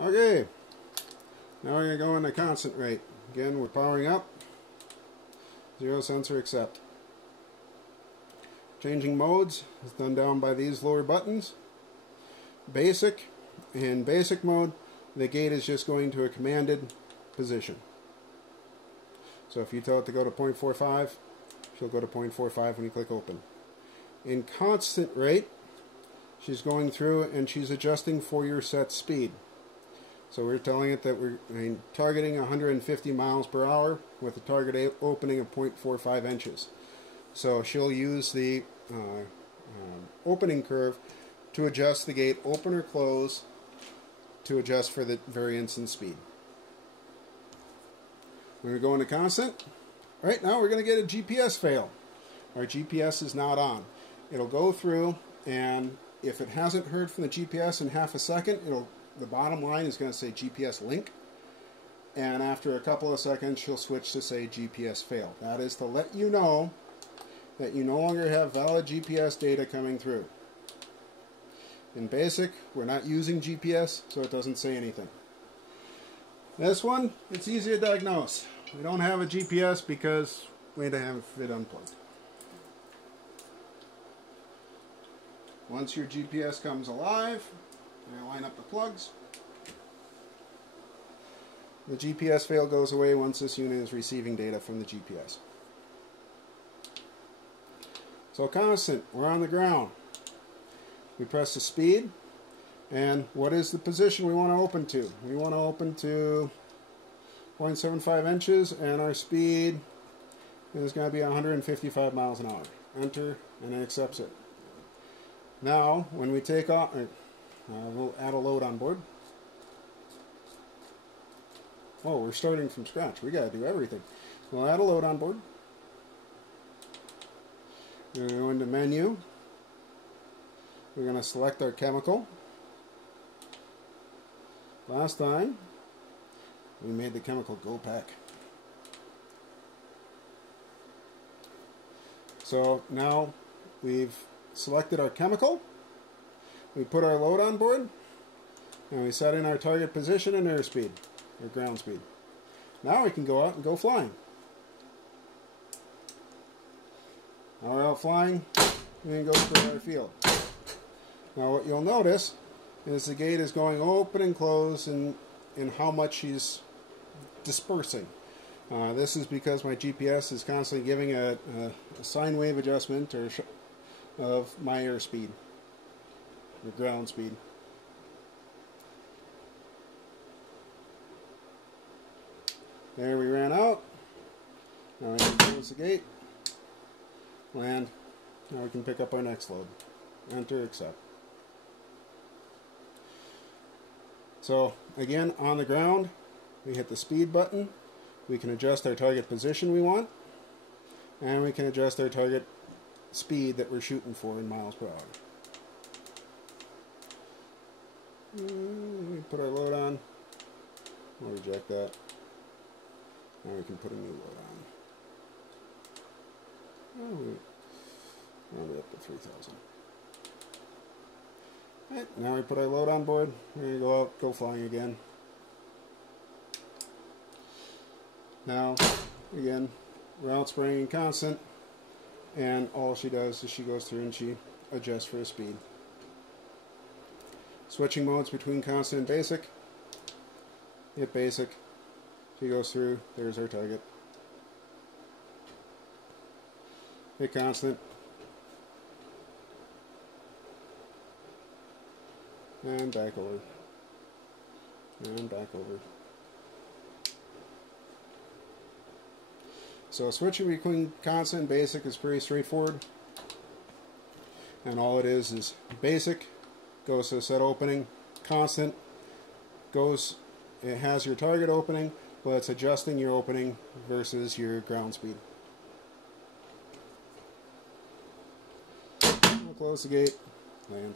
Okay, now we're going to go into constant rate. Again, we're powering up. 0 sensor accept. Changing modes is done down by these lower buttons. Basic. In basic mode, the gate is just going to a commanded position. So if you tell it to go to 0.45, she'll go to 0.45 when you click open. In constant rate, she's going through and she's adjusting for your set speed. So we're telling it that we're targeting 150 miles per hour with a target opening of 0.45 inches. So she'll use the opening curve to adjust the gate open or close to adjust for the variance in speed. We're going to go into constant. Right now we're going to get a GPS fail. Our GPS is not on. It'll go through, and if it hasn't heard from the GPS in half a second, the bottom line is going to say GPS link, and after a couple of seconds she'll switch to say GPS fail. That is to let you know that you no longer have valid GPS data coming through. In basic, we're not using GPS, so it doesn't say anything. This one, it's easy to diagnose. We don't have a GPS because we have it unplugged. Once your GPS comes alive, and line up the plugs, the GPS fail goes away once this unit is receiving data from the GPS. So constant, we're on the ground. We press the speed, and what is the position we want to open to? We want to open to 0.75 inches, and our speed is going to be 155 miles an hour. Enter, and it accepts it. Now, when we take off, we'll add a load on board. Oh, we're starting from scratch. We got to do everything. We'll add a load on board. We're going to go into menu. We're going to select our chemical. Last time, we made the chemical GoPack. So now we've selected our chemical. We put our load on board, and we set in our target position and airspeed, or ground speed. Now we can go out and go flying. Now we're out flying, we can go through our field. Now what you'll notice is the gate is going open and close in how much she's dispersing. This is because my GPS is constantly giving a sine wave adjustment of my airspeed. The ground speed. There, we ran out. Now we can close the gate. Land. Now we can pick up our next load. Enter, accept. So again, on the ground, we hit the speed button. We can adjust our target position we want, and we can adjust our target speed that we're shooting for in miles per hour. We put our load on. We'll reject that. Now we can put a new load on. Round it up to 3,000. Alright, now we put our load on board. We're going to go out, go flying again. Now, again, we're out spraying constant, and all she does is she goes through and she adjusts for the speed. Switching modes between constant and basic. Hit basic. She goes through. There's our target. Hit constant. And back over. And back over. So switching between constant and basic is pretty straightforward. And all it is basic goes to set opening, constant goes, it has your target opening, but it's adjusting your opening versus your ground speed. We'll close the gate, land.